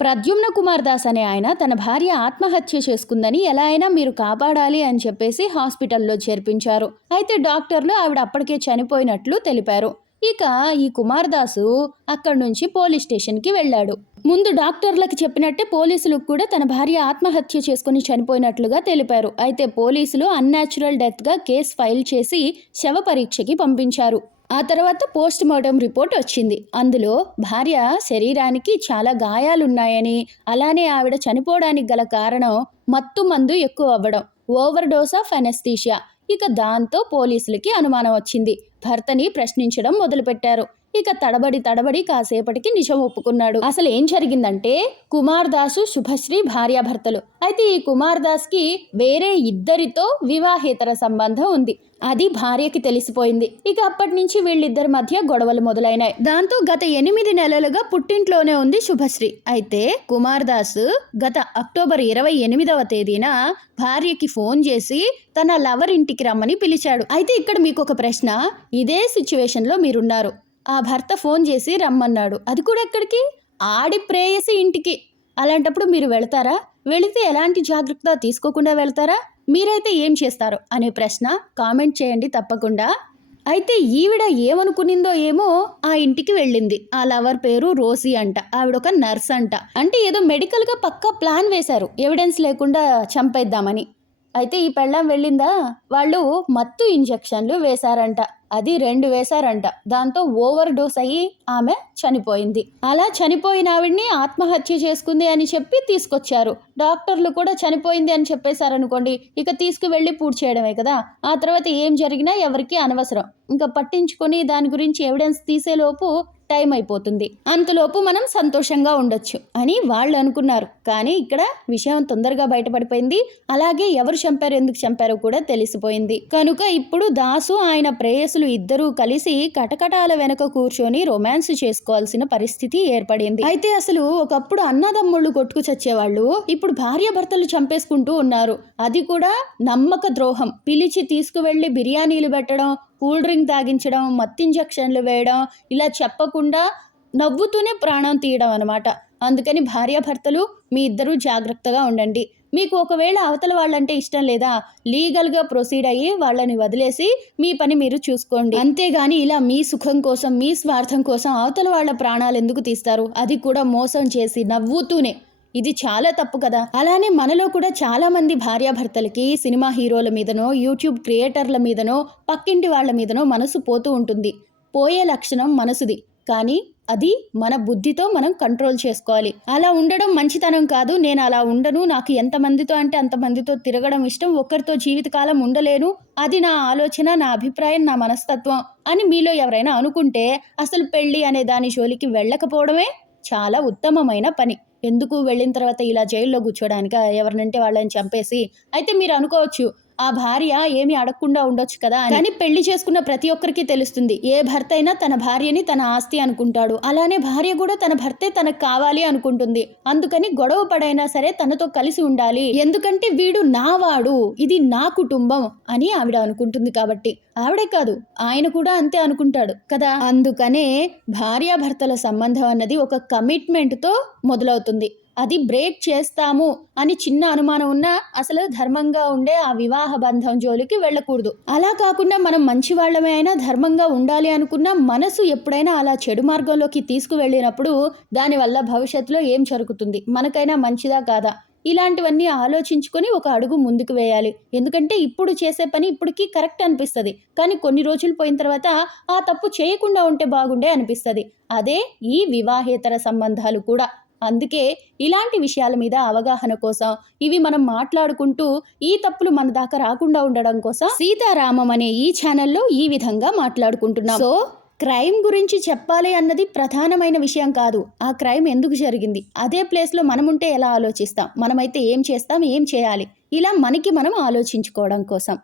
ప్రద్యుమ్న కుమార్ దాస్ అనే ఆయన తన భార్య ఆత్మహత్య చేసుకుందని ఎలా అయినా మీరు కాపాడాలి అని చెప్పేసి హాస్పిటల్లో చేర్పించారు. అయితే డాక్టర్లు ఆవిడ అప్పటికే చనిపోయినట్లు తెలిపారు. ఇక ఈ కుమార్ దాసు అక్కడి నుంచి పోలీస్ స్టేషన్కి వెళ్ళాడు. ముందు డాక్టర్లకు చెప్పినట్టే పోలీసులకు కూడా తన భార్య ఆత్మహత్య చేసుకుని చనిపోయినట్లుగా తెలిపారు. అయితే పోలీసులు అన్యాచురల్ డెత్గా కేసు ఫైల్ చేసి శవ పరీక్షకి పంపించారు. ఆ తర్వాత పోస్ట్ మార్టం రిపోర్ట్ వచ్చింది. అందులో భార్య శరీరానికి చాలా గాయాలున్నాయని అలానే ఆవిడ చనిపోవడానికి గల కారణం మత్తు మందు ఎక్కువ అవ్వడం ఓవర్ డోస్ ఆఫ్ అనెస్థీషియా. ఇక దాంతో పోలీసులకి అనుమానం వచ్చింది. భర్తని ప్రశ్నించడం మొదలుపెట్టారు. ఇక తడబడి తడబడి కాసేపటికి నిజం ఒప్పుకున్నాడు. అసలు ఏం జరిగిందంటే కుమార్ దాసు శుభశ్రీ భార్యాభర్తలు. అయితే ఈ కుమార్దాస్కి వేరే ఇద్దరితో వివాహేతర సంబంధం ఉంది. అది భార్యకి తెలిసిపోయింది. ఇక అప్పటి నుంచి వీళ్ళిద్దరి మధ్య గొడవలు మొదలైనాయి. దాంతో గత ఎనిమిది నెలలుగా పుట్టింట్లోనే ఉంది శుభశ్రీ. అయితే కుమార్ దాస్ గత అక్టోబర్ ఇరవై ఎనిమిదవ తేదీన భార్యకి ఫోన్ చేసి తన లవర్ ఇంటికి రమ్మని పిలిచాడు. అయితే ఇక్కడ మీకు ఒక ప్రశ్న. ఇదే సిచ్యువేషన్లో మీరున్నారు. ఆ భర్త ఫోన్ చేసి రమ్మన్నాడు. అది కూడా ఎక్కడికి? ఆడి ప్రేయసి ఇంటికి. అలాంటప్పుడు మీరు వెళ్తారా? వెళితే ఎలాంటి జాగ్రత్త తీసుకోకుండా వెళ్తారా? మీరైతే ఏం చేస్తారు? అనే ప్రశ్న కామెంట్ చేయండి తప్పకుండా. అయితే ఈవిడ ఏమనుకునిందో ఏమో ఆ ఇంటికి వెళ్ళింది. ఆ లవర్ పేరు రోసీ అంట. ఆవిడ ఒక నర్స్ అంట. అంటే ఏదో మెడికల్గా పక్కా ప్లాన్ వేశారు. ఎవిడెన్స్ లేకుండా చంపేద్దామని. అయితే ఈ పెళ్ళాం వెళ్ళిందా? వాళ్ళు మత్తు ఇంజెక్షన్లు వేశారంట. అది రెండు వేశారంట. దాంతో ఓవర్ డోస్ అయ్యి ఆమె చనిపోయింది. అలా చనిపోయిన ఆవిడ్ని ఆత్మహత్య చేసుకుంది అని చెప్పి తీసుకొచ్చారు. డాక్టర్లు కూడా చనిపోయింది అని చెప్పేశారనుకోండి ఇక తీసుకువెళ్ళి పూర్తి చేయడమే కదా. ఆ తర్వాత ఏం జరిగినా ఎవరికి అనవసరం. ఇంకా పట్టించుకొని దాని గురించి ఎవిడెన్స్ తీసేలోపు టైం అయిపోతుంది. అంతలోపు మనం సంతోషంగా ఉండొచ్చు అని వాళ్ళు అనుకున్నారు. కానీ ఇక్కడ విషయం తొందరగా బయటపడిపోయింది. అలాగే ఎవరు చంపారు ఎందుకు చంపారో కూడా తెలిసిపోయింది. కనుక ఇప్పుడు దాసు ఆయన ప్రేయసులు ఇద్దరూ కలిసి కటకటాల వెనక కూర్చొని రొమాన్స్ చేసుకోవాల్సిన పరిస్థితి ఏర్పడింది. అయితే అసలు ఒకప్పుడు అన్నదమ్ముళ్ళు కొట్టుకు చచ్చేవాళ్ళు ఇప్పుడు భార్య భర్తలు చంపేసుకుంటూ ఉన్నారు. అది కూడా నమ్మక ద్రోహం. పిలిచి తీసుకువెళ్ళి బిర్యానీలు పెట్టడం కూల్ డ్రింక్ తాగించడం మత్తు ఇంజక్షన్లు వేయడం ఇలా చెప్పకుండా నవ్వుతూనే ప్రాణం తీయడం అనమాట అందుకని భార్యాభర్తలు మీ ఇద్దరూ జాగ్రత్తగా ఉండండి. మీకు ఒకవేళ అవతల వాళ్ళంటే ఇష్టం లేదా లీగల్గా ప్రొసీడ్ అయ్యి వాళ్ళని వదిలేసి మీ పని మీరు చూసుకోండి. అంతేగాని ఇలా మీ సుఖం కోసం మీ స్వార్థం కోసం అవతల వాళ్ళ ప్రాణాలు ఎందుకు తీస్తారు? అది కూడా మోసం చేసి నవ్వుతూనే. ఇది చాలా తప్పు కదా? అలానే మనలో కూడా చాలా మంది భార్యాభర్తలకి సినిమా హీరోల మీదనో యూట్యూబ్ క్రియేటర్ల మీదనో పక్కింటి వాళ్ళ మీదనో మనసు పోతూ ఉంటుంది. పోయే లక్షణం మనసుది. కానీ అది మన బుద్ధితో మనం కంట్రోల్ చేసుకోవాలి. అలా ఉండడం మంచితనం కాదు. నేను అలా ఉండను. నాకు ఎంతమందితో అంటే అంతమందితో తిరగడం ఇష్టం. ఒక్కరితో జీవితకాలం ఉండలేను. అది నా ఆలోచన నా అభిప్రాయం నా మనస్తత్వం అని మీలో ఎవరైనా అనుకుంటే అసలు పెళ్ళి అనే దాని జోలికి వెళ్ళకపోవడమే చాలా ఉత్తమమైన పని. ఎందుకు వెళ్ళిన తర్వాత ఇలా జైల్లో కూర్చోడానికి ఎవరినంటే వాళ్ళని చంపేసి? అయితే మీరు అనుకోవచ్చు ఆ భార్య ఏమి అడగకుండా ఉండొచ్చు కదా అని. కానీ పెళ్ళి చేసుకున్న ప్రతి ఒక్కరికి తెలుస్తుంది. ఏ భర్త అయినా తన భార్యని తన ఆస్తి అనుకుంటాడు. అలానే భార్య కూడా తన భర్తే తనకు కావాలి అనుకుంటుంది. అందుకని గొడవ పడైనా సరే తనతో కలిసి ఉండాలి. ఎందుకంటే వీడు నావాడు. ఇది నా కుటుంబం అని ఆవిడ అనుకుంటుంది కాబట్టి. ఆవిడే కాదు ఆయన కూడా అంతే అనుకుంటాడు కదా. అందుకనే భార్యాభర్తల సంబంధం అన్నది ఒక కమిట్మెంట్తో మొదలవుతుంది. అది బ్రేక్ చేస్తాము అని చిన్న అనుమానం ఉన్నా అసలు ధర్మంగా ఉండే ఆ వివాహ బంధం జోలికి వెళ్ళకూడదు. అలా కాకుండా మనం మంచి వాళ్ళమే అయినా ధర్మంగా ఉండాలి అనుకున్న మనసు ఎప్పుడైనా అలా చెడు మార్గంలోకి తీసుకువెళ్ళినప్పుడు దానివల్ల భవిష్యత్తులో ఏం జరుగుతుంది? మనకైనా మంచిదా కాదా? ఇలాంటివన్నీ ఆలోచించుకొని ఒక అడుగు ముందుకు వేయాలి. ఎందుకంటే ఇప్పుడు చేసే పని ఇప్పటికీ కరెక్ట్ అనిపిస్తుంది. కానీ కొన్ని రోజులు పోయిన తర్వాత ఆ తప్పు చేయకుండా ఉంటే బాగుండే అనిపిస్తుంది. అదే ఈ వివాహేతర సంబంధాలు కూడా. అందుకే ఇలాంటి విషయాల మీద అవగాహన కోసం ఇవి మనం మాట్లాడుకుంటూ ఈ తప్పులు మన దాకా రాకుండా ఉండడం కోసం సీతారామం అనే ఈ ఛానల్లో ఈ విధంగా మాట్లాడుకుంటున్నాం. సో క్రైమ్ గురించి చెప్పాలి అన్నది ప్రధానమైన విషయం కాదు. ఆ క్రైమ్ ఎందుకు జరిగింది? అదే ప్లేస్లో మనముంటే ఎలా ఆలోచిస్తాం? మనమైతే ఏం చేస్తాం? ఏం చేయాలి? ఇలా మనకి మనం ఆలోచించుకోవడం కోసం.